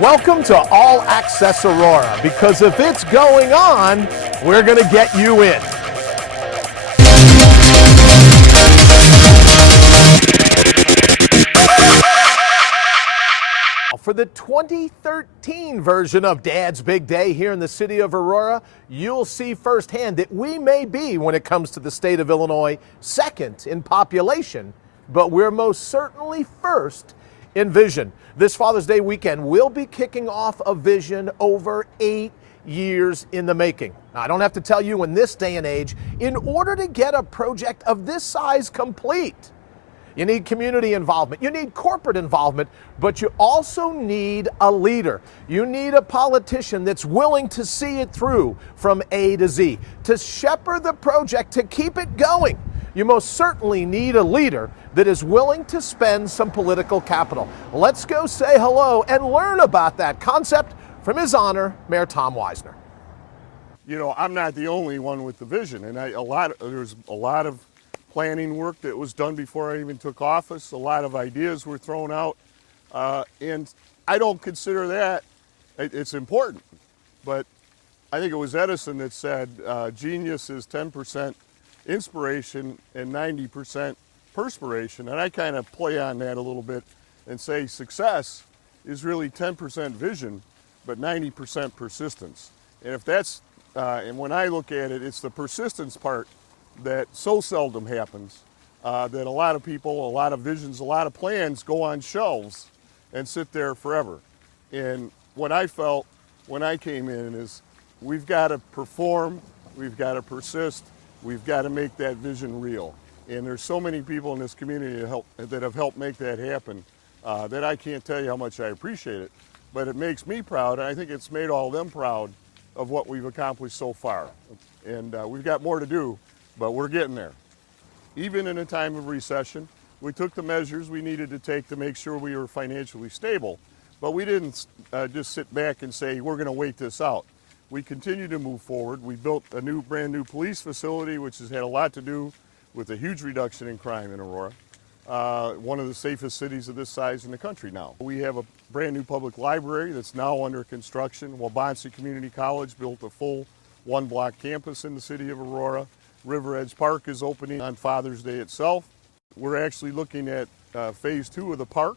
Welcome to All Access Aurora, because if it's going on, we're going to get you in. For the 2013 version of Dad's Big Day here in the city of Aurora, you'll see firsthand that we may be, when it comes to the state of Illinois, second in population, but we're most certainly first in vision. This Father's Day weekend, we'll be kicking off a vision over 8 years in the making. Now, I don't have to tell you, in this day and age, in order to get a project of this size complete, you need community involvement, you need corporate involvement, but you also need a leader. You need a politician that's willing to see it through from A to Z, to shepherd the project, to keep it going. You most certainly need a leader that is willing to spend some political capital. Let's go say hello and learn about that concept from His Honor, Mayor Tom Weisner. You know, I'm not the only one with the vision, and there's a lot of planning work that was done before I even took office. A lot of ideas were thrown out, and I don't consider that, it's important, but I think it was Edison that said genius is 10% inspiration and 90% perspiration, and I kind of play on that a little bit and say success is really 10% vision, but 90% persistence. And if that's, and when I look at it, it's the persistence part that so seldom happens, that a lot of people, a lot of visions, a lot of plans go on shelves and sit there forever. And what I felt when I came in is we've got to perform, we've got to persist, we've got to make that vision real. And there's so many people in this community that have helped make that happen that I can't tell you how much I appreciate it. But it makes me proud, and I think it's made all of them proud of what we've accomplished so far. And we've got more to do, but we're getting there. Even in a time of recession, we took the measures we needed to take to make sure we were financially stable. But we didn't just sit back and say, we're going to wait this out. We continue to move forward. We built a brand new police facility, which has had a lot to do with a huge reduction in crime in Aurora. One of the safest cities of this size in the country now. We have a brand new public library that's now under construction. Waubonsie Community College built a full one-block campus in the city of Aurora. River Edge Park is opening on Father's Day itself. We're actually looking at phase 2 of the park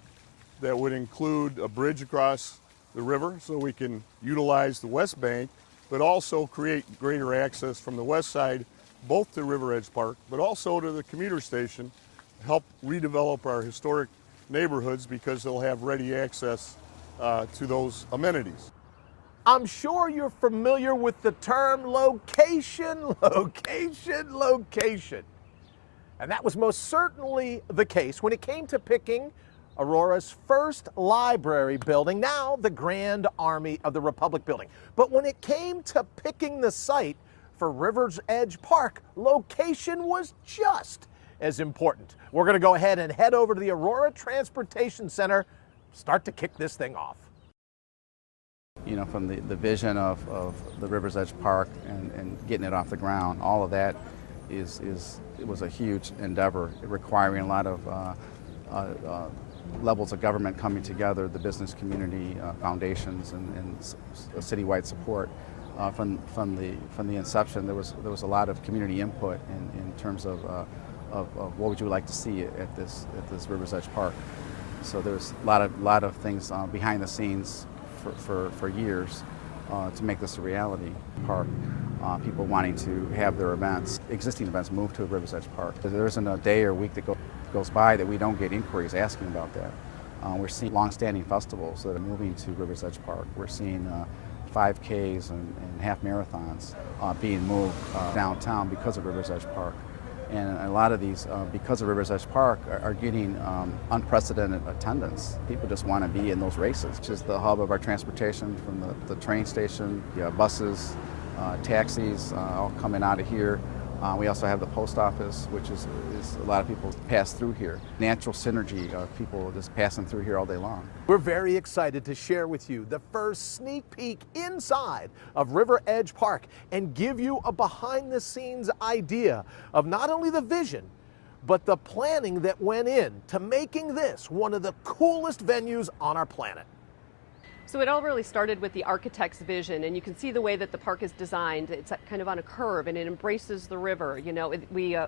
that would include a bridge across the river so we can utilize the west bank, but also create greater access from the west side, both to River Edge Park, but also to the commuter station, help redevelop our historic neighborhoods because they'll have ready access to those amenities. I'm sure you're familiar with the term location, location, location. And that was most certainly the case when it came to picking Aurora's first library building, now the Grand Army of the Republic building. But when it came to picking the site for River's Edge Park, location was just as important. We're going to go ahead and head over to the Aurora Transportation Center, start to kick this thing off. You know, from the vision of the River's Edge Park and getting it off the ground, all of that it was a huge endeavor, requiring a lot of levels of government coming together, the business community, foundations, and citywide support. From the inception, there was a lot of community input in terms of what would you like to see at this River's Edge Park. So there's a lot of things behind the scenes for years to make this a reality. Park, people wanting to have their existing events moved to River's Edge Park. There isn't a day or week that goes by that we don't get inquiries asking about that. We're seeing long-standing festivals that are moving to River's Edge Park. We're seeing 5Ks and half marathons being moved downtown because of River's Edge Park. And a lot of these, because of River's Edge Park, are getting unprecedented attendance. People just want to be in those races. Which is the hub of our transportation, from the train station, buses, taxis, all coming out of here. We also have the post office, which is a lot of people pass through here. Natural synergy of people just passing through here all day long. We're very excited to share with you the first sneak peek inside of River Edge Park and give you a behind-the-scenes idea of not only the vision, but the planning that went in to making this one of the coolest venues on our planet. So it all really started with the architect's vision, and you can see the way that the park is designed. It's kind of on a curve, and it embraces the river. You know,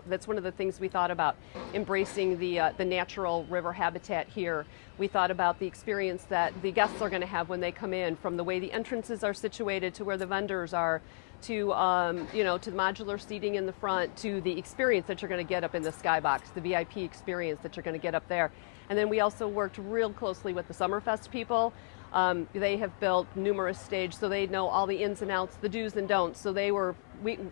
that's one of the things we thought about, embracing the natural river habitat here. We thought about the experience that the guests are going to have when they come in, from the way the entrances are situated to where the vendors are, to you know, to the modular seating in the front, to the experience that you're going to get up in the skybox, the VIP experience that you're going to get up there. And then we also worked real closely with the Summerfest people. They have built numerous stages, so they know all the ins and outs, the do's and don'ts. So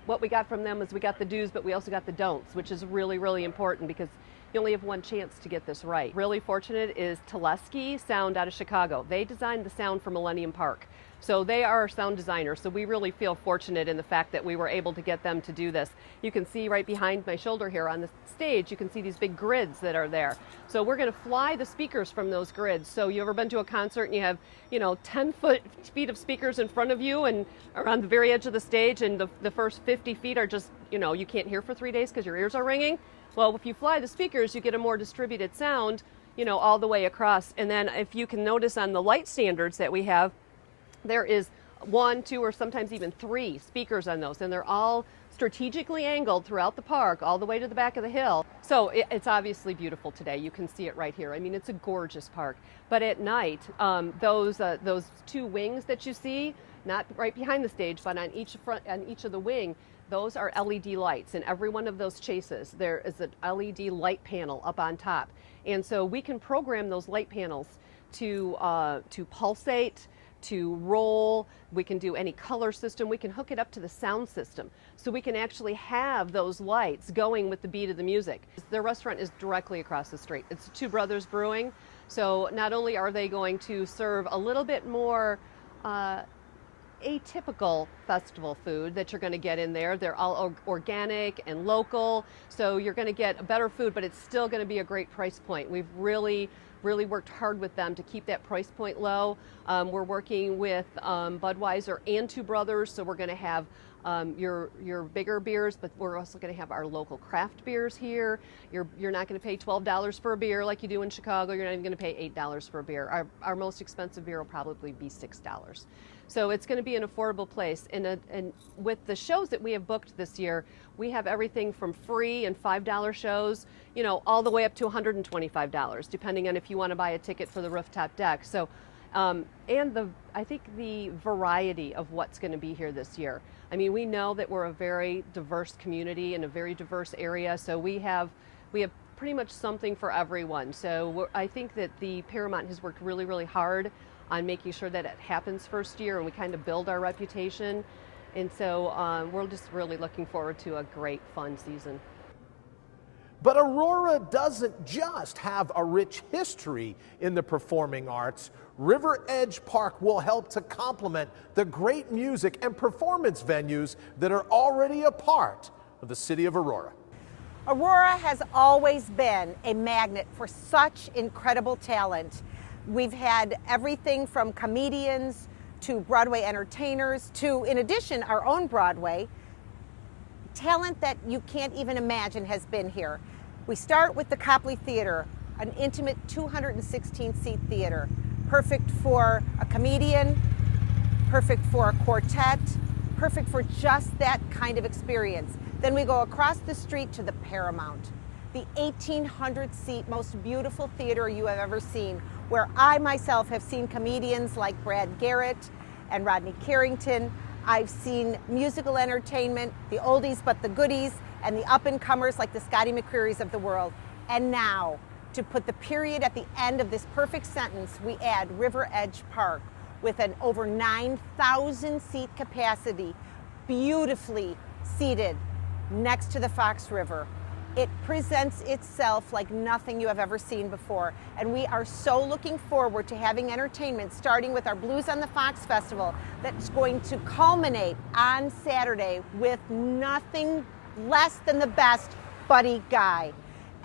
what we got from them is we got the do's, but we also got the don'ts, which is really, really important because you only have one chance to get this right. Really fortunate is Telesky Sound out of Chicago. They designed the sound for Millennium Park. So they are our sound designers, so we really feel fortunate in the fact that we were able to get them to do this. You can see right behind my shoulder here on the stage, you can see these big grids that are there. So we're going to fly the speakers from those grids. So you ever been to a concert and you have, you know, 10 feet of speakers in front of you and around the very edge of the stage, and the first 50 feet are just, you know, you can't hear for 3 days because your ears are ringing? Well, if you fly the speakers, you get a more distributed sound, you know, all the way across. And then if you can notice on the light standards that we have, there is 1, 2, or sometimes even 3 speakers on those, and they're all strategically angled throughout the park, all the way to the back of the hill. So it's obviously beautiful today. You can see it right here. I mean, it's a gorgeous park. But at night, those 2 wings that you see, not right behind the stage, but on each of the wing, those are LED lights. And every one of those chases, there is an LED light panel up on top. And so we can program those light panels to pulsate, to roll. We can do any color system. We can hook it up to the sound system. So we can actually have those lights going with the beat of the music. Their restaurant is directly across the street. It's Two Brothers Brewing. So not only are they going to serve a little bit more atypical festival food that you're going to get in there. They're all organic and local. So you're going to get a better food, but it's still going to be a great price point. We've really worked hard with them to keep that price point low. We're working with Budweiser and Two Brothers, so we're going to have your bigger beers, but we're also going to have our local craft beers here. You're not going to pay $12 for a beer like you do in Chicago. You're not even going to pay $8 for a beer. Our most expensive beer will probably be $6. So it's going to be an affordable place. And with the shows that we have booked this year, we have everything from free and $5 shows, you know, all the way up to $125, depending on if you want to buy a ticket for the rooftop deck. So, I think the variety of what's going to be here this year. I mean, we know that we're a very diverse community in a very diverse area, so we have pretty much something for everyone. So I think that the Paramount has worked really, really hard on making sure that it happens first year, and we kind of build our reputation. And so we're just really looking forward to a great, fun season. But Aurora doesn't just have a rich history in the performing arts. River Edge Park will help to complement the great music and performance venues that are already a part of the city of Aurora. Aurora has always been a magnet for such incredible talent. We've had everything from comedians to Broadway entertainers to, in addition, our own Broadway. Talent that you can't even imagine has been here. We start with the Copley Theater, an intimate 216-seat theater, perfect for a comedian, perfect for a quartet, perfect for just that kind of experience. Then we go across the street to the Paramount, the 1,800-seat most beautiful theater you have ever seen, where I myself have seen comedians like Brad Garrett and Rodney Carrington. I've seen musical entertainment, the oldies but the goodies, and the up-and-comers like the Scotty McCreerys of the world. And now, to put the period at the end of this perfect sentence, we add River Edge Park with an over 9,000-seat capacity, beautifully seated next to the Fox River. It presents itself like nothing you have ever seen before. And we are so looking forward to having entertainment, starting with our Blues on the Fox Festival, that's going to culminate on Saturday with nothing less than the best Buddy Guy.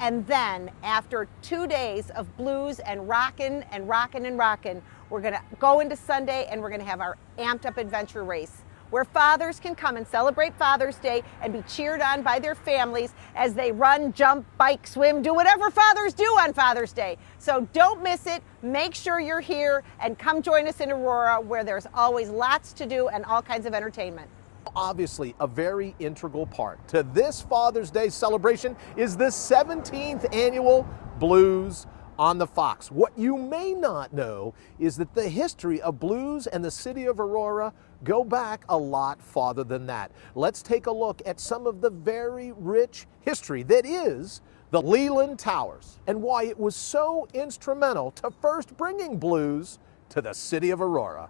And then after 2 days of blues and rockin' and rockin' and rockin', we're gonna go into Sunday and we're gonna have our amped up adventure race. where fathers can come and celebrate Father's Day and be cheered on by their families as they run, jump, bike, swim, do whatever fathers do on Father's Day. So don't miss it. Make sure you're here and come join us in Aurora, where there's always lots to do and all kinds of entertainment. Obviously, a very integral part to this Father's Day celebration is the 17th annual Blues on the Fox. What you may not know is that the history of blues and the city of Aurora go back a lot farther than that. Let's take a look at some of the very rich history that is the Leland Towers and why it was so instrumental to first bringing blues to the city of Aurora.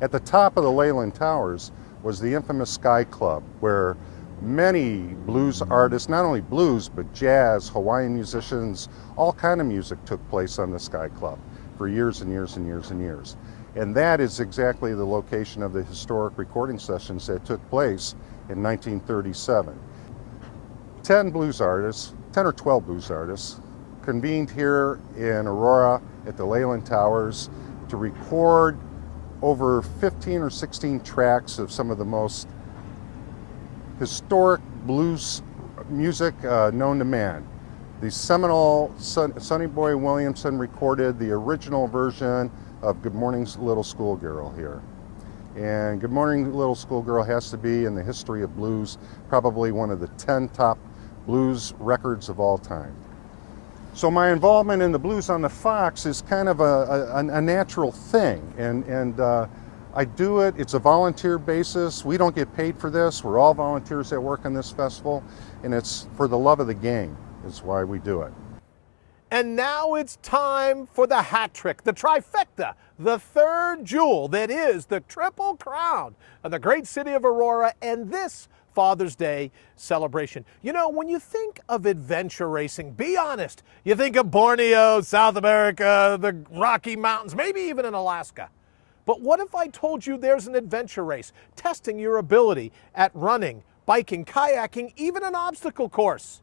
At the top of the Leland Towers was the infamous Sky Club, where many blues artists, not only blues, but jazz, Hawaiian musicians, all kind of music took place on the Sky Club for years and years and years and years. And that is exactly the location of the historic recording sessions that took place in 1937. 10 or 12 blues artists convened here in Aurora at the Leland Towers to record over 15 or 16 tracks of some of the most historic blues music known to man. The seminal Sonny Boy Williamson recorded the original version of Good Morning Little Schoolgirl here. And Good Morning Little Schoolgirl has to be, in the history of blues, probably one of the 10 top blues records of all time. So my involvement in the Blues on the Fox is kind of a natural thing, and I do it. It's a volunteer basis. We don't get paid for this. We're all volunteers that work on this festival, and it's for the love of the game is why we do it. And now it's time for the hat trick, the trifecta, the third jewel that is the Triple Crown of the great city of Aurora and this Father's Day celebration. You know, when you think of adventure racing, be honest, you think of Borneo, South America, the Rocky Mountains, maybe even in Alaska. But what if I told you there's an adventure race testing your ability at running, biking, kayaking, even an obstacle course?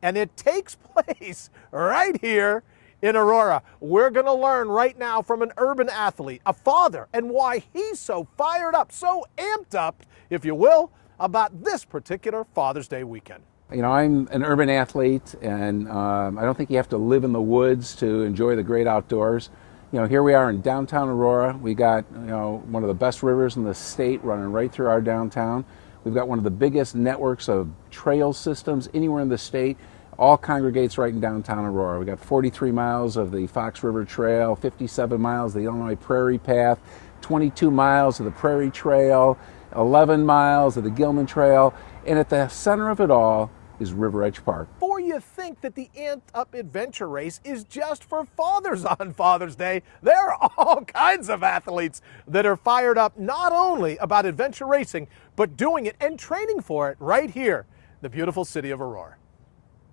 And it takes place right here in Aurora. We're going to learn right now from an urban athlete, a father, and why he's so fired up, so amped up, if you will, about this particular Father's Day weekend. You know, I'm an urban athlete, and I don't think you have to live in the woods to enjoy the great outdoors. You know, here we are in downtown Aurora. We got, you know, one of the best rivers in the state running right through our downtown. We've got one of the biggest networks of trail systems anywhere in the state. All congregates right in downtown Aurora. We got 43 miles of the Fox River Trail, 57 miles of the Illinois Prairie Path, 22 miles of the Prairie Trail, 11 miles of the Gilman Trail, and at the center of it all is River Edge Park. Before you think that the Amped Up Adventure Race is just for fathers on Father's Day, there are all kinds of athletes that are fired up not only about adventure racing, but doing it and training for it right here, the beautiful city of Aurora.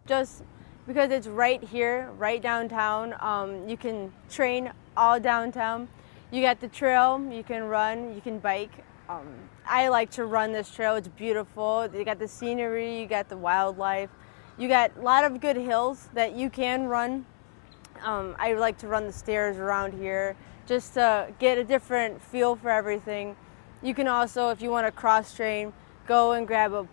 Just because it's right here, right downtown, you can train all downtown. You got the trail, you can run, you can bike. I like to run this trail. It's beautiful. You got the scenery, you got the wildlife. You got a lot of good hills that you can run. I like to run the stairs around here just to get a different feel for everything. You can also, if you want to cross-train, go and grab a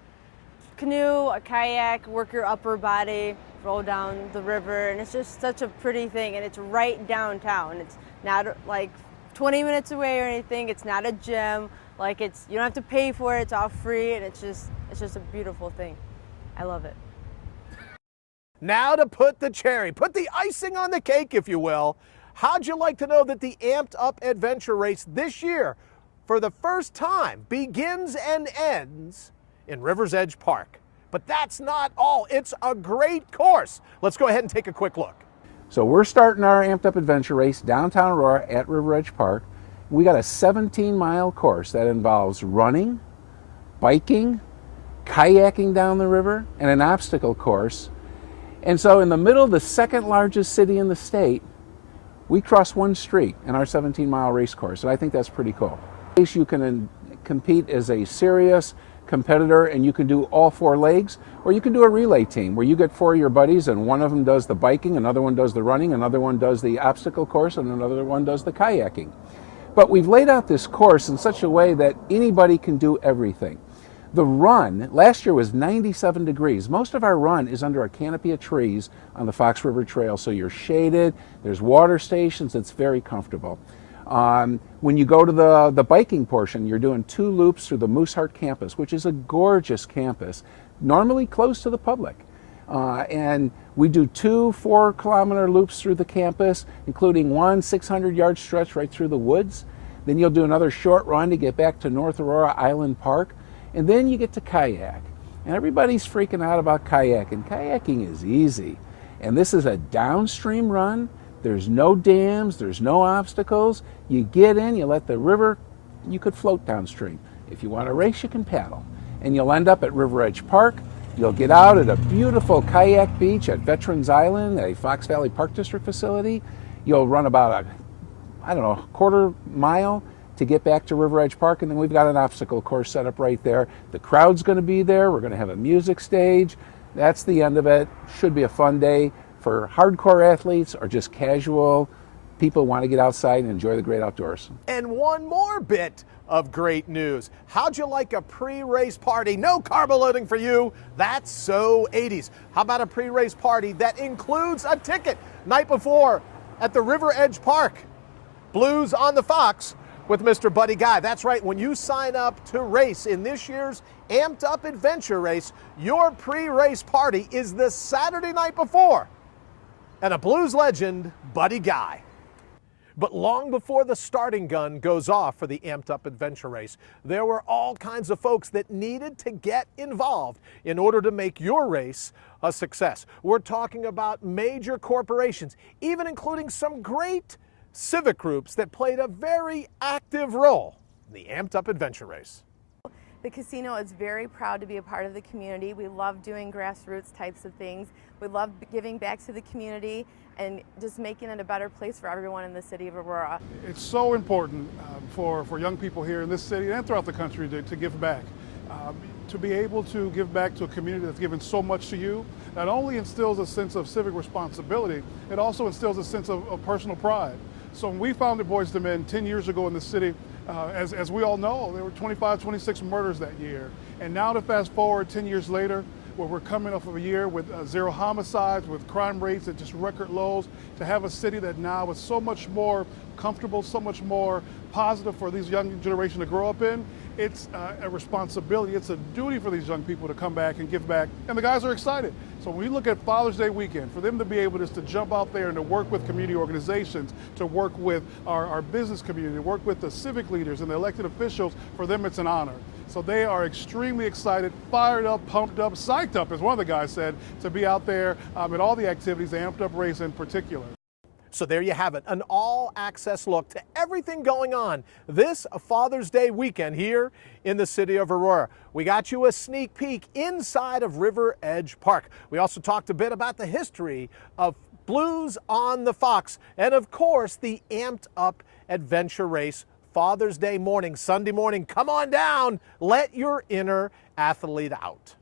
canoe, a kayak, work your upper body, roll down the river, and it's just such a pretty thing, and it's right downtown. It's not like 20 minutes away or anything. It's not a gym. Like, it's, you don't have to pay for it. It's all free, and it's just a beautiful thing. I love it. Now to put the cherry, put the icing on the cake, if you will. How'd you like to know that the Amped Up Adventure Race this year, for the first time, begins and ends in River's Edge Park? But that's not all. It's a great course. Let's go ahead and take a quick look. So we're starting our Amped Up Adventure Race downtown Aurora at River Edge Park. We got a 17-mile course that involves running, biking, kayaking down the river, and an obstacle course. And so in the middle of the second largest city in the state, we cross one street in our 17-mile race course, and I think that's pretty cool. You can compete as a serious competitor, and you can do all four legs, or you can do a relay team where you get four of your buddies, and one of them does the biking, another one does the running, another one does the obstacle course, and another one does the kayaking. But we've laid out this course in such a way that anybody can do everything. The run, last year was 97 degrees. Most of our run is under a canopy of trees on the Fox River Trail, so you're shaded, there's water stations, it's very comfortable. When you go to the biking portion, you're doing 2 loops through the Mooseheart campus, which is a gorgeous campus, normally closed to the public. And we do 2 4-kilometer loops through the campus, including one 600-yard stretch right through the woods. Then you'll do another short run to get back to North Aurora Island Park. And then you get to kayak. And everybody's freaking out about kayaking. Kayaking is easy. And this is a downstream run. There's no dams, there's no obstacles. You get in, you let the river, you could float downstream. If you want to race, you can paddle. And you'll end up at River Edge Park. You'll get out at a beautiful kayak beach at Veterans Island, a Fox Valley Park District facility. You'll run about a quarter mile to get back to River Edge Park, and then we've got an obstacle course set up right there. The crowd's going to be there. We're going to have a music stage. That's the end of it. Should be a fun day for hardcore athletes or just casual people who want to get outside and enjoy the great outdoors. And one more bit of great news. How'd you like a pre-race party? No carbo loading for you. That's so 80s. How about a pre-race party that includes a ticket night before at the River Edge Park? Blues on the Fox with Mr. Buddy Guy. That's right, when you sign up to race in this year's Amped Up Adventure Race, your pre-race party is the Saturday night before. And a blues legend, Buddy Guy. But long before the starting gun goes off for the Amped Up Adventure Race, there were all kinds of folks that needed to get involved in order to make your race a success. We're talking about major corporations, even including some great civic groups that played a very active role in the Amped Up Adventure Race. The casino is very proud to be a part of the community. We love doing grassroots types of things. We love giving back to the community and just making it a better place for everyone in the city of Aurora. It's so important for young people here in this city and throughout the country to give back. To be able to give back to a community that's given so much to you, not only instills a sense of civic responsibility, it also instills a sense of personal pride. So when we founded Boys to Men 10 years ago in the city, as we all know, there were 25, 26 murders that year. And now to fast forward 10 years later, where we're coming off of a year with 0 homicides, with crime rates at just record lows, to have a city that now is so much more comfortable, so much more positive for these young generation to grow up in, it's a responsibility, it's a duty for these young people to come back and give back, and the guys are excited. So when we look at Father's Day weekend, for them to be able just to jump out there and to work with community organizations, to work with our business community, to work with the civic leaders and the elected officials, for them it's an honor. So they are extremely excited, fired up, pumped up, psyched up, as one of the guys said, to be out there at all the activities, the Amped Up Race in particular. So there you have it, an all-access look to everything going on this Father's Day weekend here in the city of Aurora. We got you a sneak peek inside of River Edge Park. We also talked a bit about the history of Blues on the Fox and, of course, the Amped Up Adventure Race Father's Day morning, Sunday morning. Come on down, let your inner athlete out.